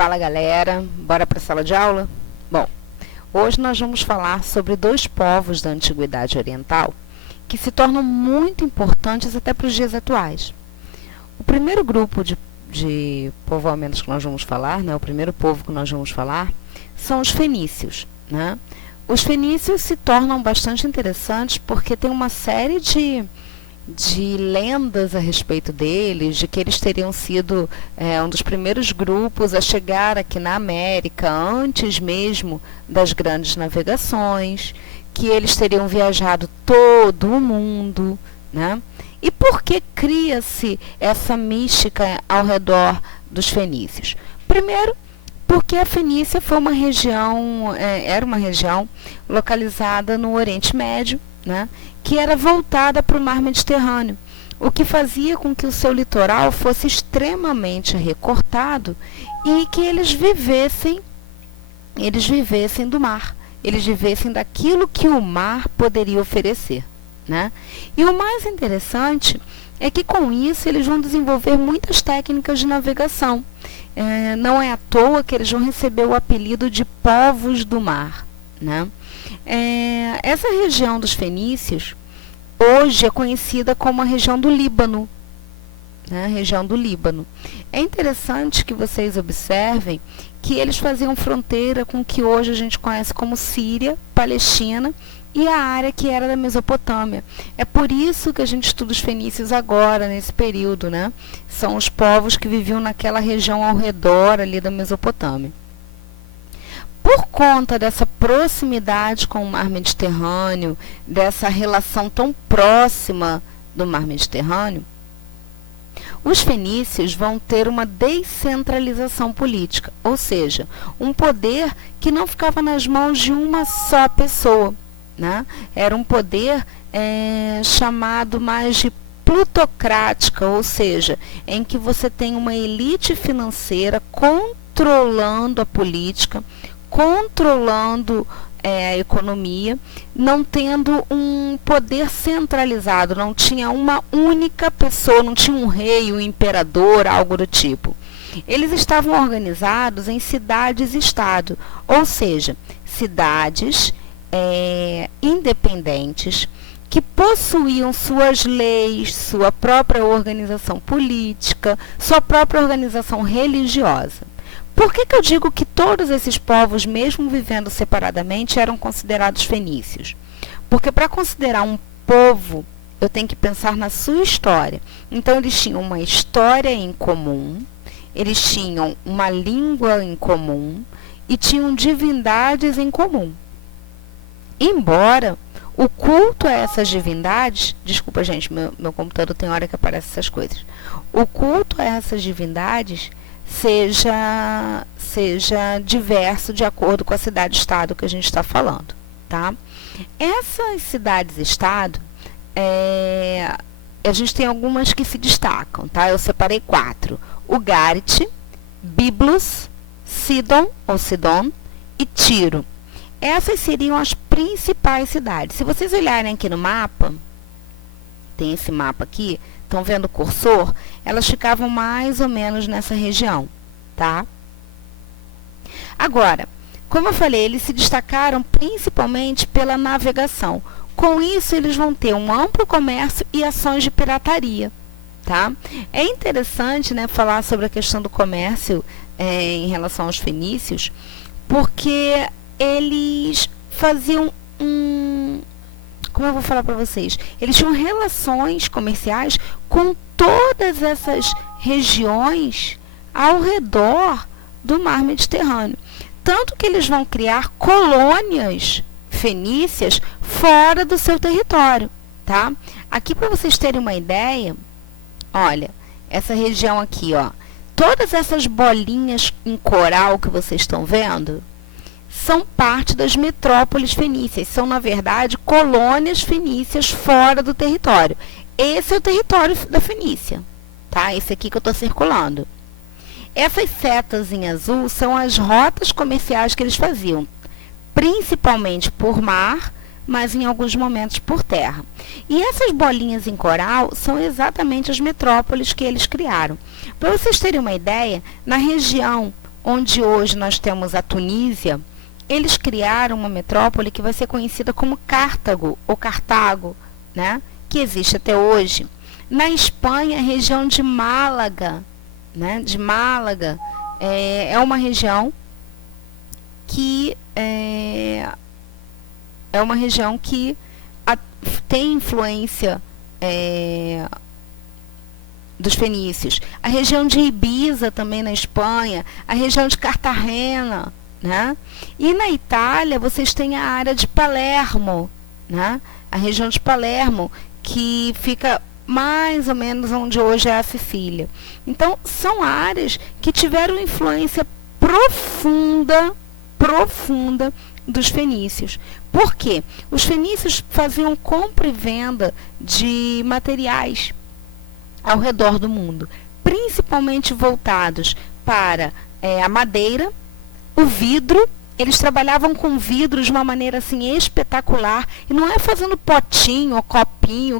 Fala galera, bora para a sala de aula? Bom, hoje nós vamos falar sobre dois povos da Antiguidade Oriental que se tornam muito importantes até para os dias atuais. O primeiro grupo de povoamentos que nós vamos falar, o primeiro povo que nós vamos falar, são os fenícios. Os fenícios se tornam bastante interessantes porque tem uma série de lendas a respeito deles, de que eles teriam sido um dos primeiros grupos a chegar aqui na América antes mesmo das grandes navegações, que eles teriam viajado todo o mundo, E por que cria-se essa mística ao redor dos fenícios? Primeiro, porque a Fenícia foi uma região, era uma região localizada no Oriente Médio, que era voltada para o mar Mediterrâneo, o que fazia com que o seu litoral fosse extremamente recortado e que eles vivessem do mar, eles vivessem daquilo que o mar poderia oferecer. E o mais interessante é que com isso eles vão desenvolver muitas técnicas de navegação. Não é à toa que eles vão receber o apelido de povos do mar. Essa região dos fenícios hoje é conhecida como a região do Líbano. Região do Líbano. É interessante que vocês observem que eles faziam fronteira com o que hoje a gente conhece como Síria, Palestina e a área que era da Mesopotâmia. É por isso que a gente estuda os fenícios agora, nesse período, São os povos que viviam naquela região ao redor ali da Mesopotâmia. Por conta dessa proximidade com o mar Mediterrâneo, dessa relação tão próxima do mar Mediterrâneo, os fenícios vão ter uma descentralização política, ou seja, um poder que não ficava nas mãos de uma só pessoa. Era um poder chamado mais de plutocrática, ou seja, em que você tem uma elite financeira controlando a política, controlando a economia, não tendo um poder centralizado, não tinha uma única pessoa, não tinha um rei, um imperador, algo do tipo. Eles estavam organizados em cidades-estado, ou seja, cidades independentes, que possuíam suas leis, sua própria organização política, sua própria organização religiosa. Por que eu digo que todos esses povos, mesmo vivendo separadamente, eram considerados fenícios? Porque para considerar um povo, eu tenho que pensar na sua história. Então, eles tinham uma história em comum, eles tinham uma língua em comum e tinham divindades em comum. Embora o culto a essas divindades, desculpa gente, meu computador tem hora que aparece essas coisas, o culto a essas divindades seja diverso de acordo com a cidade-estado que a gente está falando, Essas cidades-estado, a gente tem algumas que se destacam, Eu separei 4. Ugarit, Byblos, Sidon ou Sidon e Tiro. Essas seriam as principais cidades. Se vocês olharem aqui no mapa, tem esse mapa aqui, estão vendo o cursor? Elas ficavam mais ou menos nessa região, Agora, como eu falei, eles se destacaram principalmente pela navegação. Com isso, eles vão ter um amplo comércio e ações de pirataria, É interessante, falar sobre a questão do comércio em relação aos fenícios, porque eles faziam como eu vou falar para vocês? Eles tinham relações comerciais com todas essas regiões ao redor do mar Mediterrâneo. Tanto que eles vão criar colônias fenícias fora do seu território, Aqui, para vocês terem uma ideia, olha, essa região aqui, todas essas bolinhas em coral que vocês estão vendo, são parte das metrópoles fenícias, são, na verdade, colônias fenícias fora do território. Esse é o território da Fenícia, Esse aqui que eu estou circulando. Essas setas em azul são as rotas comerciais que eles faziam, principalmente por mar, mas em alguns momentos por terra. E essas bolinhas em coral são exatamente as metrópoles que eles criaram. Para vocês terem uma ideia, na região onde hoje nós temos a Tunísia, eles criaram uma metrópole que vai ser conhecida como Cartago, ou Cartago, né? Que existe até hoje. Na Espanha, a região de Málaga, né? De Málaga, é uma região que tem influência dos fenícios. A região de Ibiza, também na Espanha, a região de Cartagena, né? E na Itália, vocês têm a área de Palermo, né? A região de Palermo, que fica mais ou menos onde hoje é a Sicília. Então, são áreas que tiveram influência profunda dos fenícios. Por quê? Os fenícios faziam compra e venda de materiais ao redor do mundo, principalmente voltados para a madeira, o vidro. Eles trabalhavam com vidro de uma maneira assim espetacular, e não é fazendo potinho ou copinho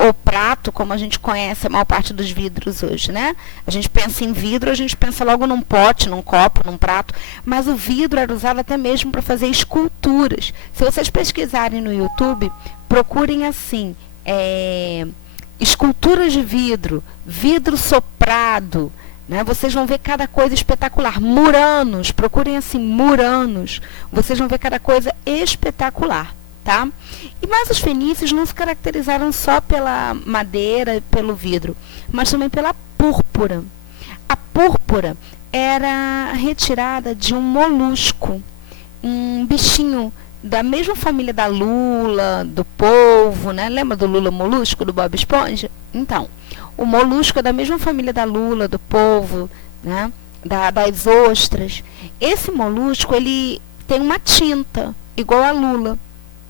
ou prato, como a gente conhece a maior parte dos vidros hoje, né? A gente pensa em vidro, a gente pensa logo num pote, num copo, num prato, mas o vidro era usado até mesmo para fazer esculturas. Se vocês pesquisarem no YouTube, procurem assim, esculturas de vidro, vidro soprado, né? Vocês vão ver cada coisa espetacular. Muranos, procurem assim, muranos. Vocês vão ver cada coisa espetacular, tá? Mas os fenícios não se caracterizaram só pela madeira e pelo vidro, mas também pela púrpura. A púrpura era retirada de um molusco, um bichinho da mesma família da lula, do polvo, né? Lembra do lula molusco, do Bob Esponja? Então, o molusco é da mesma família da lula, do polvo, né? Das ostras. Esse molusco, ele tem uma tinta, igual a lula,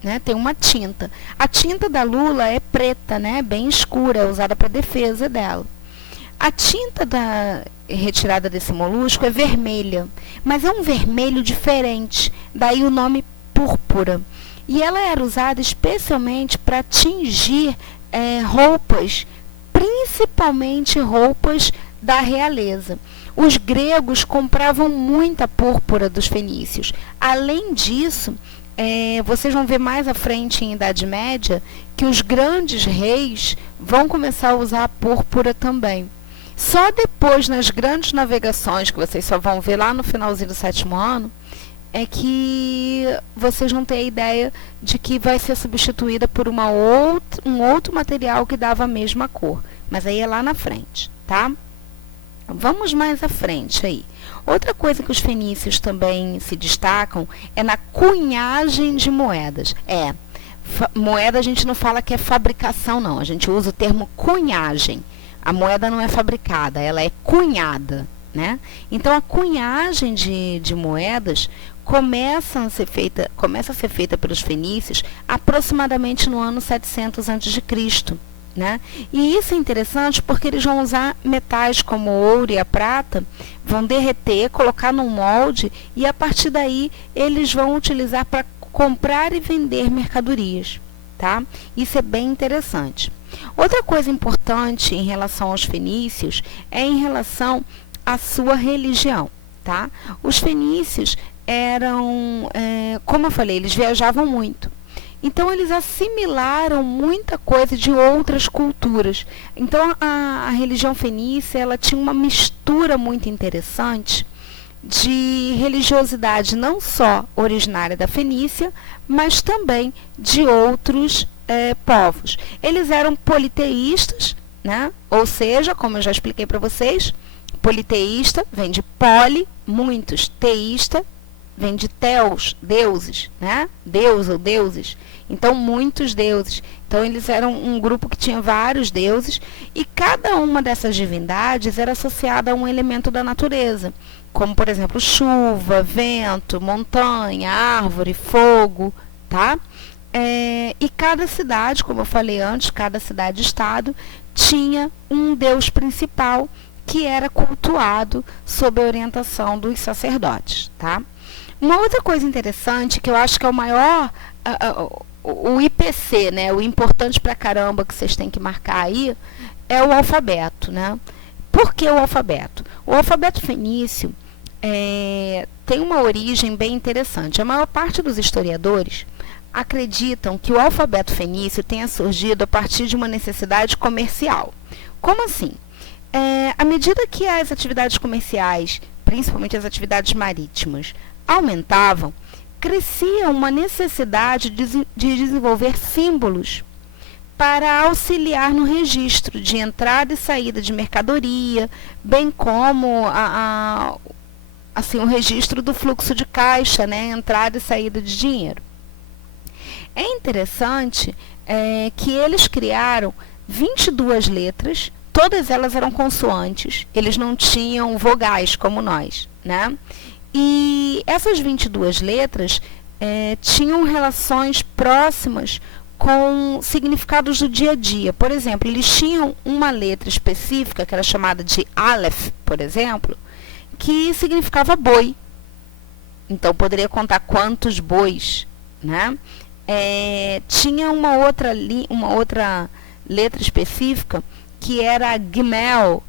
né? Tem uma tinta. A tinta da lula é preta, né? Bem escura, é usada para defesa dela. A tinta retirada desse molusco é vermelha, mas é um vermelho diferente, daí o nome púrpura. E ela era usada especialmente para tingir roupas, principalmente roupas da realeza. Os gregos compravam muita púrpura dos fenícios. Além disso, vocês vão ver mais à frente, em Idade Média, que os grandes reis vão começar a usar a púrpura também. Só depois, nas grandes navegações, que vocês só vão ver lá no finalzinho do 7º ano, é que vocês vão ter a ideia de que vai ser substituída por um outro material que dava a mesma cor. Mas aí é lá na frente, tá? Vamos mais à frente aí. Outra coisa que os fenícios também se destacam é na cunhagem de moedas. Moeda a gente não fala que é fabricação, não. A gente usa o termo cunhagem. A moeda não é fabricada, ela é cunhada, né? Então, a cunhagem de moedas começa a ser feita pelos fenícios aproximadamente no ano 700 a.C., né? E isso é interessante porque eles vão usar metais como o ouro e a prata, vão derreter, colocar num molde, e a partir daí eles vão utilizar para comprar e vender mercadorias, tá? Isso é bem interessante. Outra coisa importante em relação aos fenícios é em relação à sua religião, tá? Os fenícios eram, como eu falei, eles viajavam muito. Então, eles assimilaram muita coisa de outras culturas. Então, a religião fenícia, ela tinha uma mistura muito interessante de religiosidade não só originária da Fenícia, mas também de outros povos. Eles eram politeístas, né? Ou seja, como eu já expliquei para vocês, politeísta vem de poli, muitos, teísta vem de theos, deuses, né? Deus ou deuses. Então, muitos deuses. Então, eles eram um grupo que tinha vários deuses, e cada uma dessas divindades era associada a um elemento da natureza, como, por exemplo, chuva, vento, montanha, árvore, fogo, tá? E cada cidade, como eu falei antes, cada cidade-estado tinha um deus principal que era cultuado sob a orientação dos sacerdotes, tá? Uma outra coisa interessante, que eu acho que é o maior, o IPC, né, o importante pra caramba que vocês têm que marcar aí, é o alfabeto, né? Por que o alfabeto? O alfabeto fenício tem uma origem bem interessante. A maior parte dos historiadores acreditam que o alfabeto fenício tenha surgido a partir de uma necessidade comercial. Como assim? À medida que as atividades comerciais, principalmente as atividades marítimas, aumentavam, crescia uma necessidade de desenvolver símbolos para auxiliar no registro de entrada e saída de mercadoria, bem como assim, o registro do fluxo de caixa, né, entrada e saída de dinheiro. É interessante que eles criaram 22 letras, todas elas eram consoantes, eles não tinham vogais como nós, né? E essas 22 letras tinham relações próximas com significados do dia a dia. Por exemplo, eles tinham uma letra específica, que era chamada de Aleph, por exemplo, que significava boi. Então, poderia contar quantos bois, né? Tinha uma outra letra específica, que era Gimel,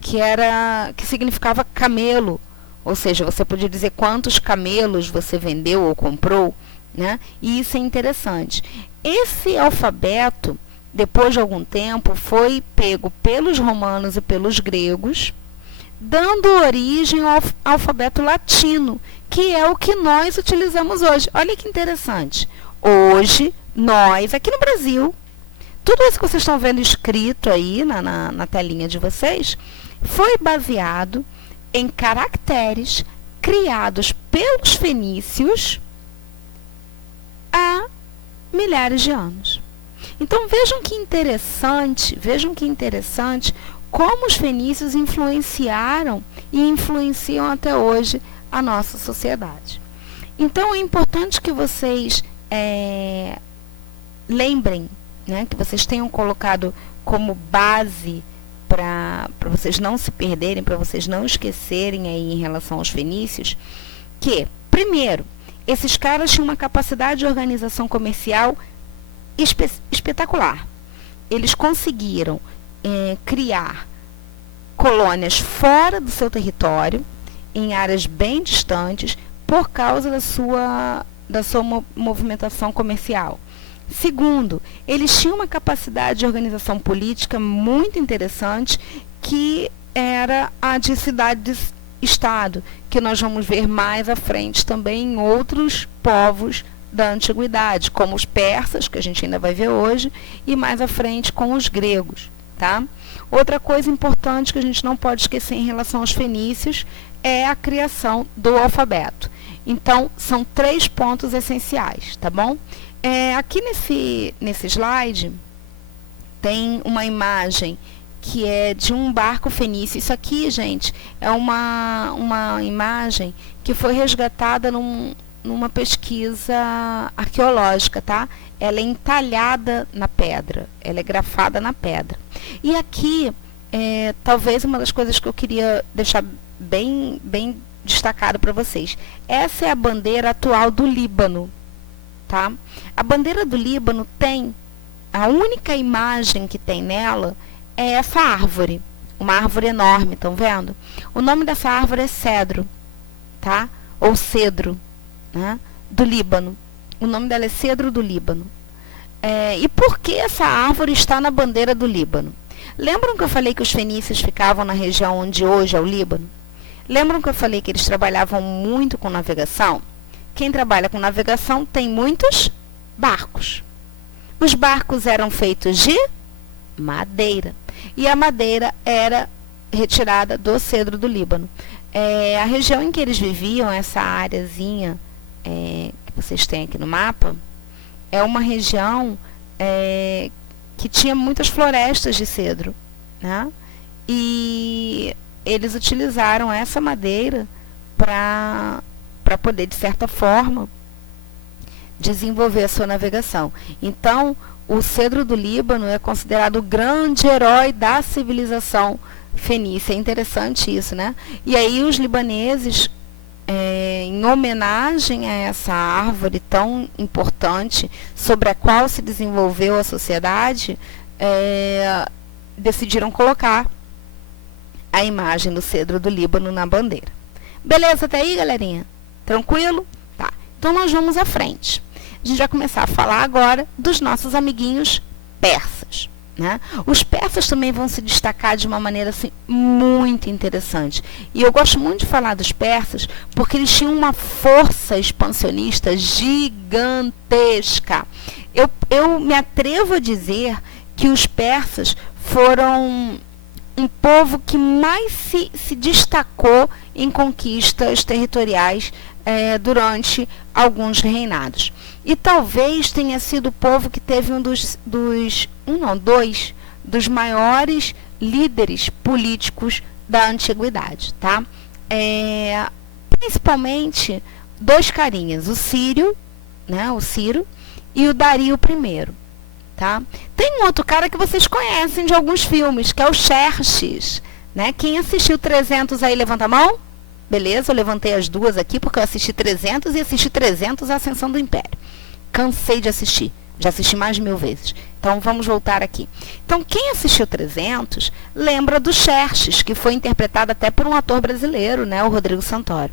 que significava camelo. Ou seja, você podia dizer quantos camelos você vendeu ou comprou, né? E isso é interessante. Esse alfabeto, depois de algum tempo, foi pego pelos romanos e pelos gregos, dando origem ao alfabeto latino, que é o que nós utilizamos hoje. Olha que interessante. Hoje, nós, aqui no Brasil, tudo isso que vocês estão vendo escrito aí na telinha de vocês, foi baseado em caracteres criados pelos fenícios há milhares de anos. Então vejam que interessante como os fenícios influenciaram e influenciam até hoje a nossa sociedade. Então é importante que vocês lembrem, né, que vocês tenham colocado como base para vocês não se perderem, para vocês não esquecerem aí em relação aos fenícios, que, primeiro, esses caras tinham uma capacidade de organização comercial espetacular. Eles conseguiram criar colônias fora do seu território, em áreas bem distantes, por causa da sua movimentação comercial. Segundo, eles tinham uma capacidade de organização política muito interessante, que era a de cidade-estado, que nós vamos ver mais à frente também em outros povos da antiguidade, como os persas, que a gente ainda vai ver hoje, e mais à frente com os gregos, tá? Outra coisa importante que a gente não pode esquecer em relação aos fenícios é a criação do alfabeto. Então, são 3 pontos essenciais, tá bom? Aqui nesse slide tem uma imagem que é de um barco fenício. Isso aqui, gente, é uma imagem que foi resgatada numa pesquisa arqueológica, tá? Ela é entalhada na pedra, ela é grafada na pedra. E aqui, talvez uma das coisas que eu queria deixar bem destacado para vocês. Essa é a bandeira atual do Líbano, tá? A bandeira do Líbano tem, a única imagem que tem nela é essa árvore, uma árvore enorme, estão vendo? O nome dessa árvore é cedro, tá? Ou cedro, né? Do Líbano. O nome dela é cedro do Líbano. E por que essa árvore está na bandeira do Líbano? Lembram que eu falei que os fenícios ficavam na região onde hoje é o Líbano? Lembram que eu falei que eles trabalhavam muito com navegação? Quem trabalha com navegação tem muitos barcos. Os barcos eram feitos de madeira. E a madeira era retirada do cedro do Líbano. A região em que eles viviam, essa áreazinha que vocês têm aqui no mapa, é uma região que tinha muitas florestas de cedro, né? E eles utilizaram essa madeira para poder, de certa forma, desenvolver a sua navegação. Então, o cedro do Líbano é considerado o grande herói da civilização fenícia. É interessante isso, né? E aí os libaneses, em homenagem a essa árvore tão importante, sobre a qual se desenvolveu a sociedade, decidiram colocar a imagem do cedro do Líbano na bandeira. Beleza até aí, galerinha? Tranquilo? Tá. Então, nós vamos à frente. A gente vai começar a falar agora dos nossos amiguinhos persas, né? Os persas também vão se destacar de uma maneira assim, muito interessante. E eu gosto muito de falar dos persas porque eles tinham uma força expansionista gigantesca. Eu me atrevo a dizer que os persas foram um povo que mais se destacou em conquistas territoriais durante alguns reinados. E talvez tenha sido o povo que teve dois dos maiores líderes políticos da antiguidade, tá? Principalmente dois carinhas, o Ciro e o Dario I, tá? Tem um outro cara que vocês conhecem de alguns filmes, que é o Xerxes, né? Quem assistiu 300 aí, levanta a mão. Beleza, eu levantei as duas aqui porque eu assisti 300 e assisti 300 a Ascensão do Império. Cansei de assistir, já assisti mais de 1000 vezes. Então, vamos voltar aqui. Então, quem assistiu 300, lembra do Xerxes, que foi interpretado até por um ator brasileiro, né, o Rodrigo Santoro.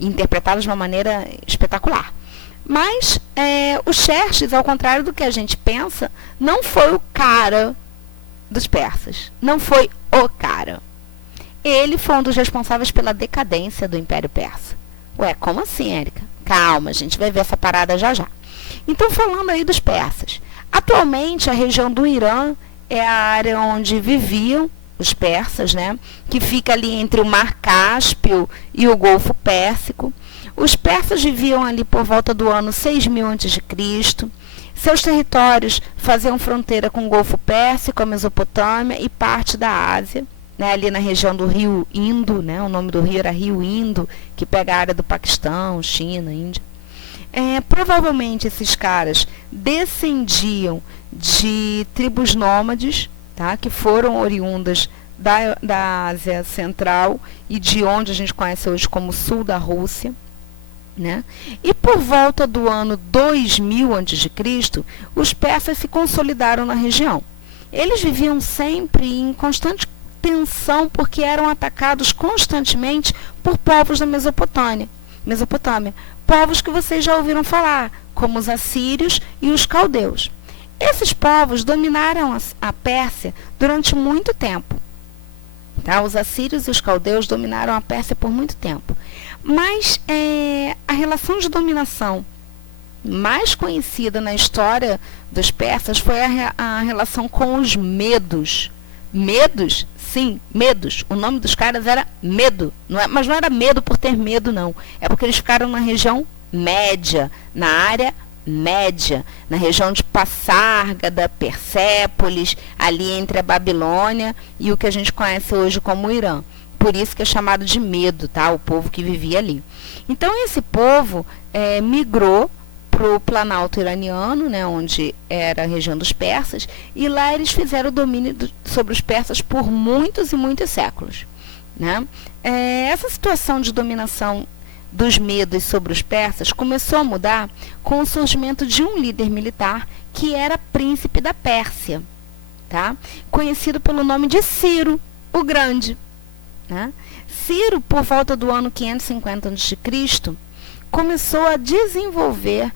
E interpretado de uma maneira espetacular. Mas, o Xerxes, ao contrário do que a gente pensa, não foi o cara dos persas. Não foi o cara. Ele foi um dos responsáveis pela decadência do Império Persa. Ué, como assim, Érica? Calma, a gente vai ver essa parada já já. Então, falando aí dos persas. Atualmente, a região do Irã é a área onde viviam os persas, né? Que fica ali entre o Mar Cáspio e o Golfo Pérsico. Os persas viviam ali por volta do ano 6000 a.C. Seus territórios faziam fronteira com o Golfo Pérsico, a Mesopotâmia e parte da Ásia. Né, ali na região do rio Indo, né, o nome do rio era Rio Indo, que pega a área do Paquistão, China, Índia. Provavelmente esses caras descendiam de tribos nômades, tá, que foram oriundas da Ásia Central e de onde a gente conhece hoje como sul da Rússia. Né? E por volta do ano 2000 a.C., os persas se consolidaram na região. Eles viviam sempre em constante tensão porque eram atacados constantemente por povos da Mesopotâmia. Povos que vocês já ouviram falar, como os assírios e os caldeus. Esses povos dominaram a Pérsia durante muito tempo. Tá? Os assírios e os caldeus dominaram a Pérsia por muito tempo. Mas a relação de dominação mais conhecida na história dos persas foi a relação com os medos. Medos? Sim, medos. O nome dos caras era Medo. Mas não era medo por ter medo, não. É porque eles ficaram na região média, na área média, na região de Passárgada, Persépolis, ali entre a Babilônia e o que a gente conhece hoje como o Irã. Por isso que é chamado de Medo, tá? O povo que vivia ali. Então, esse povo migrou para o Planalto iraniano, né, onde era a região dos persas, e lá eles fizeram o domínio sobre os persas por muitos e muitos séculos. Né? Essa situação de dominação dos medos sobre os persas começou a mudar com o surgimento de um líder militar que era príncipe da Pérsia, tá? Conhecido pelo nome de Ciro, o Grande. Né? Ciro, por volta do ano 550 a.C., começou a desenvolver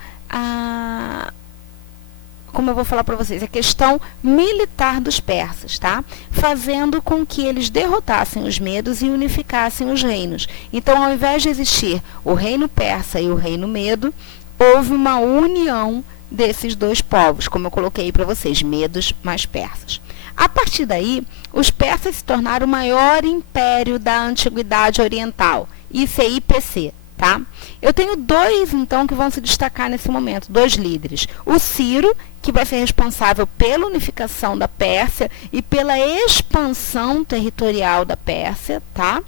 como eu vou falar para vocês, a questão militar dos persas, tá? Fazendo com que eles derrotassem os medos e unificassem os reinos. Então, ao invés de existir o reino persa e o reino medo, houve uma união desses dois povos, como eu coloquei aí para vocês, medos mais persas. A partir daí, os persas se tornaram o maior império da antiguidade oriental, ICIPC. Tá? Eu tenho dois, então, que vão se destacar nesse momento, dois líderes. O Ciro, que vai ser responsável pela unificação da Pérsia e pela expansão territorial da Pérsia, tá?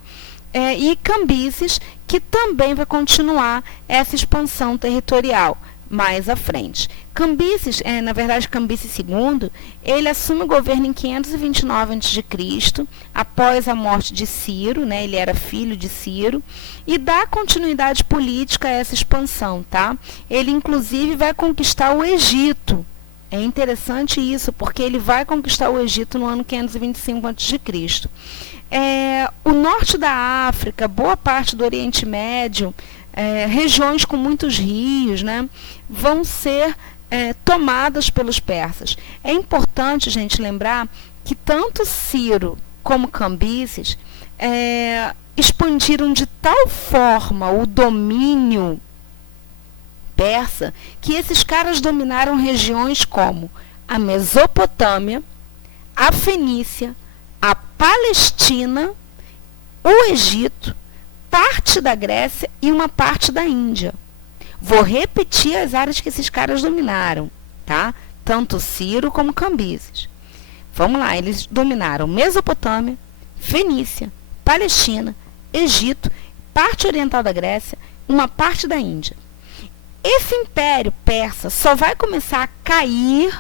E Cambises, que também vai continuar essa expansão territorial mais à frente. Cambises, na verdade, Cambises II, ele assume o governo em 529 a.C., após a morte de Ciro, né? Ele era filho de Ciro, e dá continuidade política a essa expansão, tá? Ele, inclusive, vai conquistar o Egito. É interessante isso, porque ele vai conquistar o Egito no ano 525 a.C. o norte da África, boa parte do Oriente Médio, regiões com muitos rios, né, vão ser tomadas pelos persas. É importante, gente, lembrar que tanto Ciro como Cambises expandiram de tal forma o domínio persa que esses caras dominaram regiões como a Mesopotâmia, a Fenícia, a Palestina, o Egito, parte da Grécia e uma parte da Índia. Vou repetir as áreas que esses caras dominaram, tá? Tanto Ciro como Cambises. Vamos lá, eles dominaram Mesopotâmia, Fenícia, Palestina, Egito, parte oriental da Grécia, uma parte da Índia. Esse império persa só vai começar a cair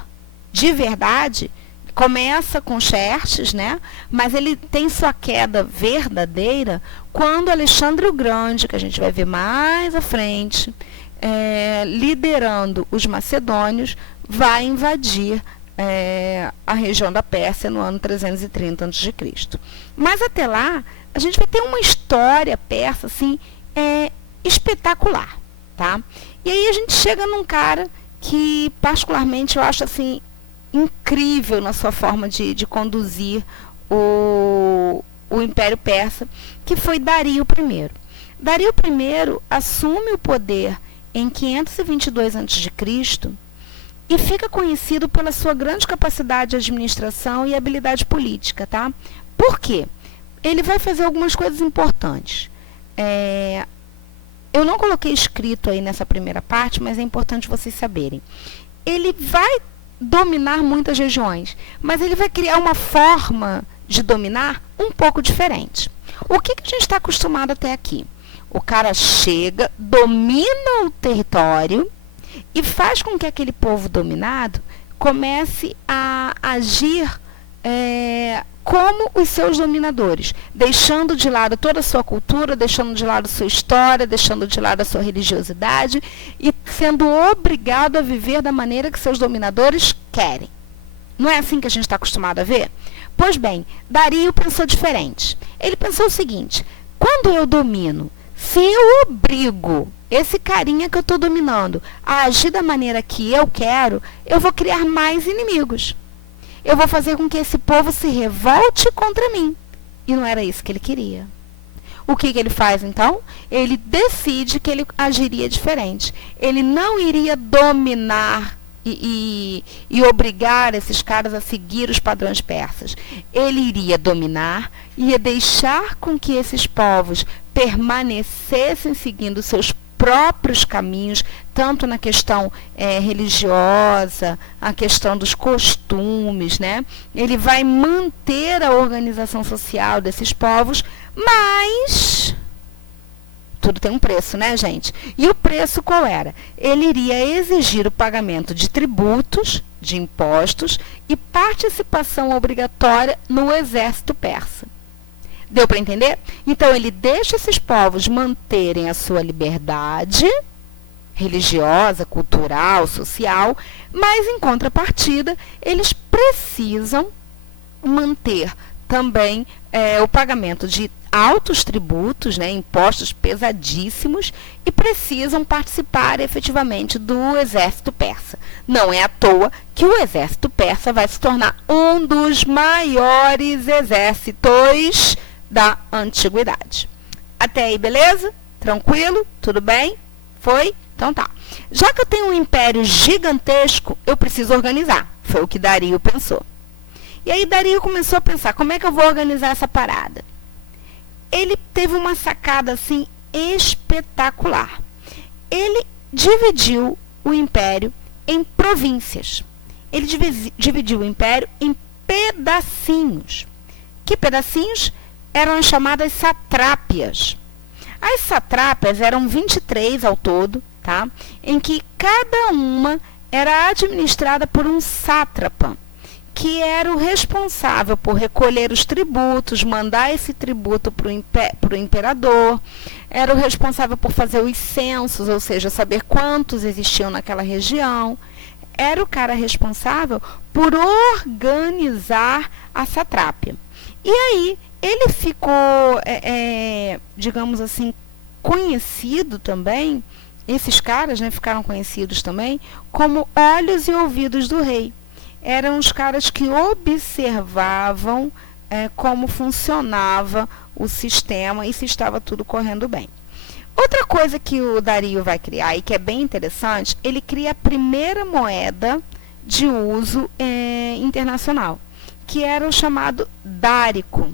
de verdade, começa com Xerxes, né? Mas ele tem sua queda verdadeira quando Alexandre o Grande, que a gente vai ver mais à frente, liderando os macedônios, vai invadir a região da Pérsia no ano 330 a.C. Mas até lá, a gente vai ter uma história persa assim, espetacular, tá? E aí a gente chega num cara que particularmente eu acho assim incrível na sua forma de conduzir o Império Persa, que foi Dario I. Dario I assume o poder em 522 a.C. e fica conhecido pela sua grande capacidade de administração e habilidade política, tá? Por quê? Ele vai fazer algumas coisas importantes. Eu não coloquei escrito aí nessa primeira parte, mas é importante vocês saberem. Ele vai dominar muitas regiões, mas ele vai criar uma forma de dominar um pouco diferente. O que a gente está acostumado até aqui? O cara chega, domina o território e faz com que aquele povo dominado comece a agir como os seus dominadores, deixando de lado toda a sua cultura, deixando de lado sua história, deixando de lado a sua religiosidade e sendo obrigado a viver da maneira que seus dominadores querem. Não é assim que a gente está acostumado a ver? Pois bem, Dario pensou diferente. Ele pensou o seguinte: quando eu domino, se eu obrigo esse carinha que eu estou dominando a agir da maneira que eu quero, eu vou criar mais inimigos. Eu vou fazer com que esse povo se revolte contra mim. E não era isso que ele queria. O que ele faz, então? Ele decide que ele agiria diferente. Ele não iria dominar e obrigar esses caras a seguir os padrões persas. Ele iria dominar, ia deixar com que esses povos permanecessem seguindo seus próprios caminhos, tanto na questão religiosa, a questão dos costumes, né? Ele vai manter a organização social desses povos, mas tudo tem um preço, né, gente? E o preço qual era? Ele iria exigir o pagamento de tributos, de impostos e participação obrigatória no exército persa. Deu para entender? Então, ele deixa esses povos manterem a sua liberdade religiosa, cultural, social, mas, em contrapartida, eles precisam manter também o pagamento de altos tributos, né, impostos pesadíssimos, e precisam participar efetivamente do exército persa. Não é à toa que o exército persa vai se tornar um dos maiores exércitos da antiguidade. Até aí, beleza? Tranquilo? Tudo bem? Foi? Então tá. Já que eu tenho um império gigantesco, eu preciso organizar. Foi o que Dario pensou. E aí Dario começou a pensar, como é que eu vou organizar essa parada? Ele teve uma sacada assim espetacular. Ele dividiu o império em províncias. Ele dividiu o império em pedacinhos. Que pedacinhos? Eram as chamadas satrápias. As satrápias eram 23 ao todo, tá? Em que cada uma era administrada por um sátrapa, que era o responsável por recolher os tributos, mandar esse tributo para o imperador, era o responsável por fazer os censos, ou seja, saber quantos existiam naquela região. Era o cara responsável por organizar a satrápia. E aí, ele ficou, digamos assim, conhecido também, esses caras, né, ficaram conhecidos também como olhos e ouvidos do rei. Eram os caras que observavam como funcionava o sistema e se estava tudo correndo bem. Outra coisa que o Dario vai criar e que é bem interessante, ele cria a primeira moeda de uso internacional, que era o chamado dárico.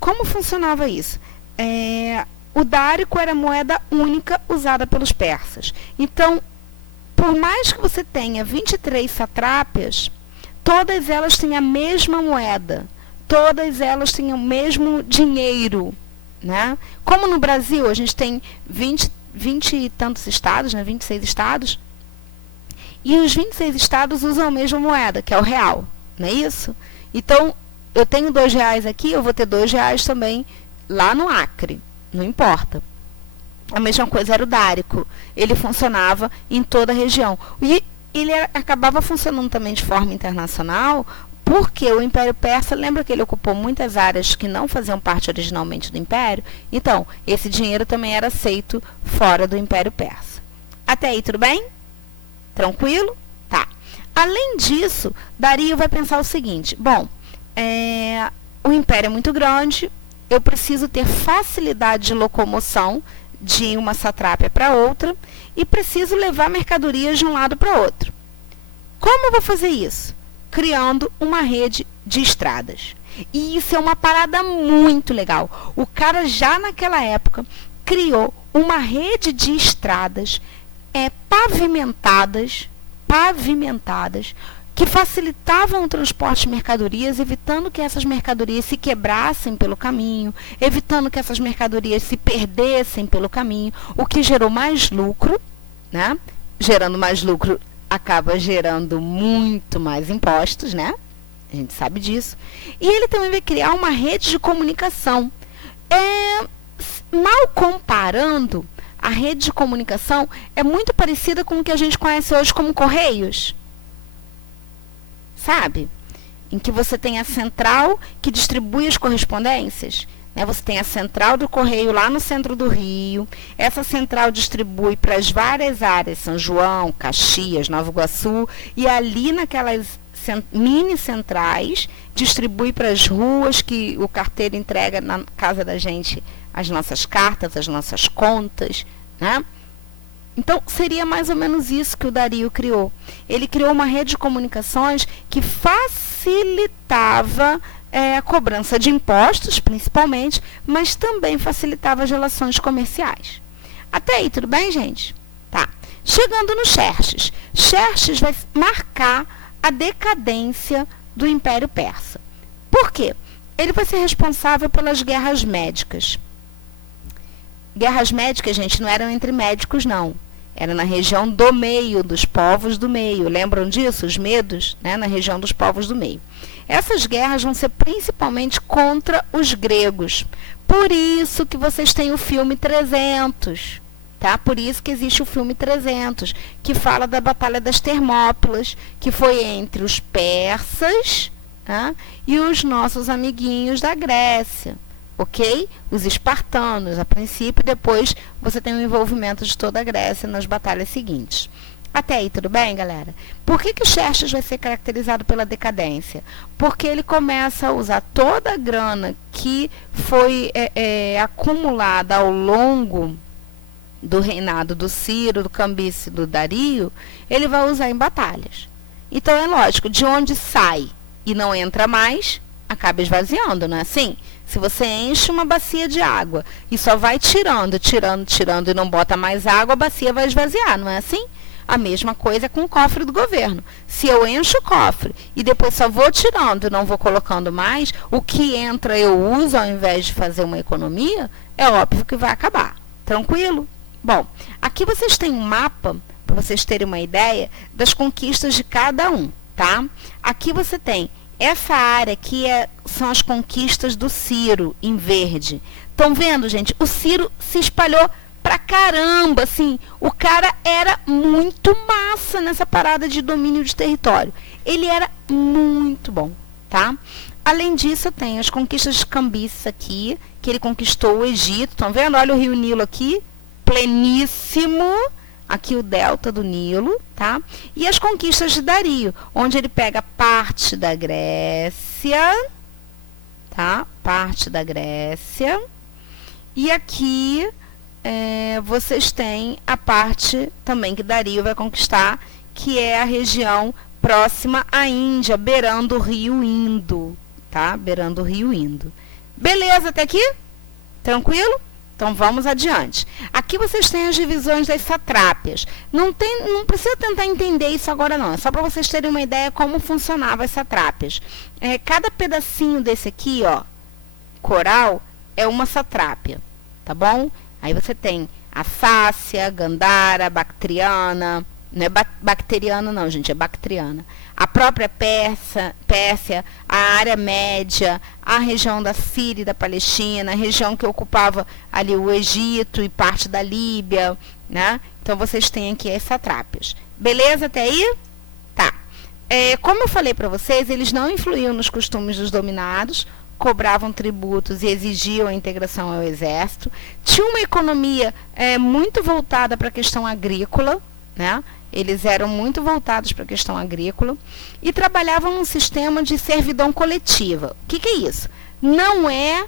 Como funcionava isso? O dárico era moeda única usada pelos persas. Então, por mais que você tenha 23 satrápias, todas elas têm a mesma moeda, todas elas têm o mesmo dinheiro, né? Como no Brasil a gente tem 20 e tantos estados, né? 26 estados, e os 26 estados usam a mesma moeda, que é o real, não é isso? Então, eu tenho R$2 aqui, eu vou ter R$2 também lá no Acre, não importa. A mesma coisa era o dárico, ele funcionava em toda a região. E ele acabava funcionando também de forma internacional, porque o Império Persa, lembra que ele ocupou muitas áreas que não faziam parte originalmente do Império? Então, esse dinheiro também era aceito fora do Império Persa. Até aí, tudo bem? Tranquilo? Tá. Além disso, Dario vai pensar o seguinte, bom, o Império é muito grande, eu preciso ter facilidade de locomoção de uma satrápia para outra e preciso levar mercadorias de um lado para outro. Como eu vou fazer isso? Criando uma rede de estradas. E isso é uma parada muito legal. O cara já naquela época criou uma rede de estradas pavimentadas, que facilitavam o transporte de mercadorias, evitando que essas mercadorias se quebrassem pelo caminho, evitando que essas mercadorias se perdessem pelo caminho, o que gerou mais lucro, né? Gerando mais lucro, acaba gerando muito mais impostos, né? A gente sabe disso. E ele também vai criar uma rede de comunicação. Mal comparando, a rede de comunicação é muito parecida com o que a gente conhece hoje como Correios. Sabe? Em que você tem a central que distribui as correspondências. Né? Você tem a central do correio lá no centro do Rio. Essa central distribui para as várias áreas, São João, Caxias, Nova Iguaçu. E ali naquelas mini centrais, distribui para as ruas que o carteiro entrega na casa da gente as nossas cartas, as nossas contas, né? Então, seria mais ou menos isso que o Dario criou. Ele criou uma rede de comunicações que facilitava a cobrança de impostos, principalmente, mas também facilitava as relações comerciais. Até aí, tudo bem, gente? Tá. Chegando no Xerxes. Xerxes vai marcar a decadência do Império Persa. Por quê? Ele vai ser responsável pelas guerras médicas. Guerras médicas, gente, não eram entre médicos, não. Era na região do meio, dos povos do meio. Lembram disso? Os medos, né? Na região dos povos do meio. Essas guerras vão ser principalmente contra os gregos. Por isso que vocês têm o filme 300. Tá? Por isso que existe o filme 300, que fala da Batalha das Termópilas, que foi entre os persas, tá? E os nossos amiguinhos da Grécia. Ok? Os espartanos, a princípio, e depois você tem o envolvimento de toda a Grécia nas batalhas seguintes. Até aí, tudo bem, galera? Por que o Xerxes vai ser caracterizado pela decadência? Porque ele começa a usar toda a grana que foi acumulada ao longo do reinado do Ciro, do Cambice e do Dario, ele vai usar em batalhas. Então, é lógico, de onde sai e não entra mais, acaba esvaziando, não é assim? Se você enche uma bacia de água e só vai tirando e não bota mais água, a bacia vai esvaziar, não é assim? A mesma coisa com o cofre do governo. Se eu encho o cofre e depois só vou tirando e não vou colocando mais, o que entra eu uso ao invés de fazer uma economia, é óbvio que vai acabar. Tranquilo? Bom, aqui vocês têm um mapa, para vocês terem uma ideia, das conquistas de cada um, tá? Aqui você tem essa área aqui são as conquistas do Ciro, em verde. Estão vendo, gente? O Ciro se espalhou pra caramba, assim. O cara era muito massa nessa parada de domínio de território. Ele era muito bom, tá? Além disso, eu tenho as conquistas de Cambises aqui, que ele conquistou o Egito. Estão vendo? Olha o rio Nilo aqui, pleníssimo. Aqui o delta do Nilo, tá? E as conquistas de Dario, onde ele pega parte da Grécia, tá? Parte da Grécia. E aqui vocês têm a parte também que Dario vai conquistar, que é a região próxima à Índia, beirando o rio Indo, tá? Beirando o rio Indo. Beleza até aqui? Tranquilo? Então, vamos adiante. Aqui vocês têm as divisões das satrápias. Não precisa tentar entender isso agora, não. É só para vocês terem uma ideia como funcionavam as satrápias. Cada pedacinho desse aqui, ó, coral, é uma satrápia, tá bom? Aí você tem a Sácia, Gandhara, Bactriana. Não é bacteriana, não, gente, é bactriana. A própria Pérsia, a área média, a região da Síria e da Palestina, a região que ocupava ali o Egito e parte da Líbia, né? Então, vocês têm aqui as satrápias. Beleza até aí? Tá. Como eu falei para vocês, eles não influíam nos costumes dos dominados, cobravam tributos e exigiam a integração ao exército. Tinha uma economia muito voltada para a questão agrícola, né? Eles eram muito voltados para a questão agrícola e trabalhavam num sistema de servidão coletiva. O que é isso? Não é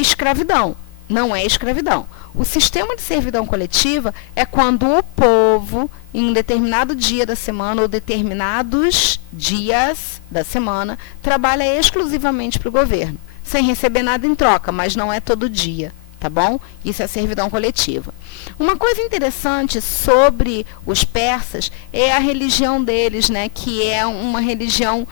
escravidão. Não é escravidão. O sistema de servidão coletiva é quando o povo, em um determinado dia da semana ou determinados dias da semana, trabalha exclusivamente para o governo, sem receber nada em troca, mas não é todo dia. Tá bom? Isso é servidão coletiva. Uma coisa interessante sobre os persas é a religião deles, né? Que é uma religião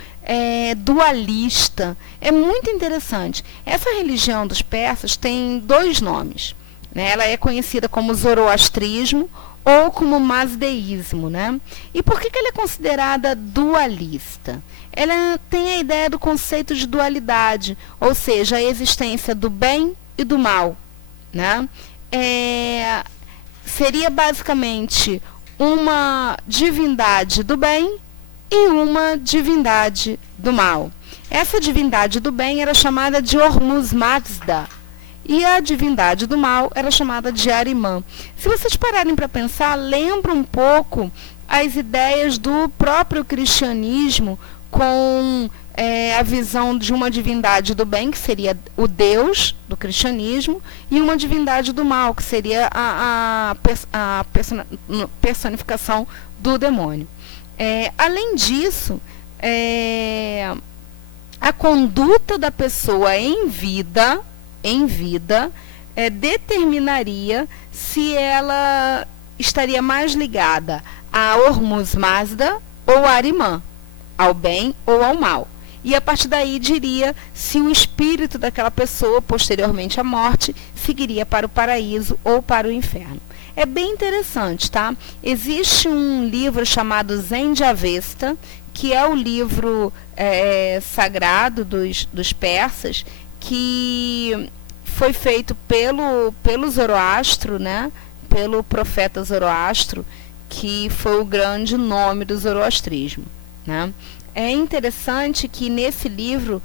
dualista. É muito interessante. Essa religião dos persas tem dois nomes, né? Ela é conhecida como zoroastrismo ou como mazdeísmo, né? E por que ela é considerada dualista? Ela tem a ideia do conceito de dualidade, ou seja, a existência do bem e do mal, né? Seria basicamente uma divindade do bem e uma divindade do mal. Essa divindade do bem era chamada de Hormuz Mazda e a divindade do mal era chamada de Arimã. Se vocês pararem para pensar, lembra um pouco as ideias do próprio cristianismo com a visão de uma divindade do bem, que seria o Deus do cristianismo, e uma divindade do mal, que seria a personificação do demônio. Além disso, a conduta da pessoa em vida determinaria se ela estaria mais ligada a Hormuz Mazda ou a Arimã, ao bem ou ao mal. E a partir daí diria se o espírito daquela pessoa, posteriormente à morte, seguiria para o paraíso ou para o inferno. É bem interessante, tá? Existe um livro chamado Zen de Avesta, que é o livro sagrado dos persas, que foi feito pelo Zoroastro, né? Pelo profeta Zoroastro, que foi o grande nome do zoroastrismo, né? É interessante que nesse livro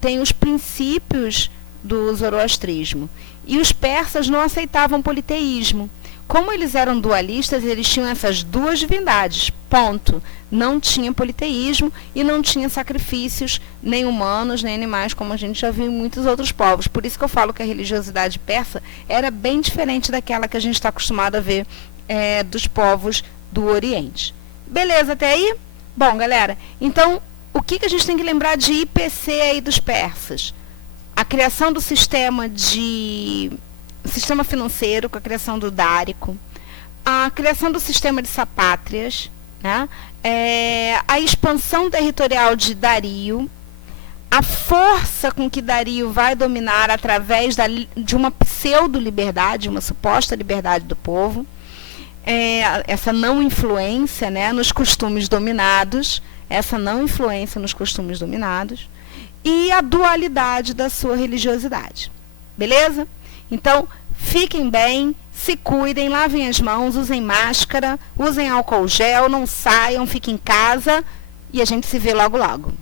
tem os princípios do zoroastrismo. E os persas não aceitavam politeísmo. Como eles eram dualistas, eles tinham essas duas divindades, ponto. Não tinha politeísmo e não tinha sacrifícios, nem humanos, nem animais, como a gente já viu em muitos outros povos. Por isso que eu falo que a religiosidade persa era bem diferente daquela que a gente está acostumado a ver dos povos do Oriente. Beleza até aí? Bom, galera, então, o que a gente tem que lembrar de IPC aí dos persas? A criação do sistema financeiro, com a criação do Dárico, a criação do sistema de sapátrias, né? A expansão territorial de Dario, a força com que Dario vai dominar através de uma pseudo-liberdade, uma suposta liberdade do povo, essa não influência, né, nos costumes dominados, e a dualidade da sua religiosidade. Beleza? Então, fiquem bem, se cuidem, lavem as mãos, usem máscara, usem álcool gel, não saiam, fiquem em casa e a gente se vê logo logo.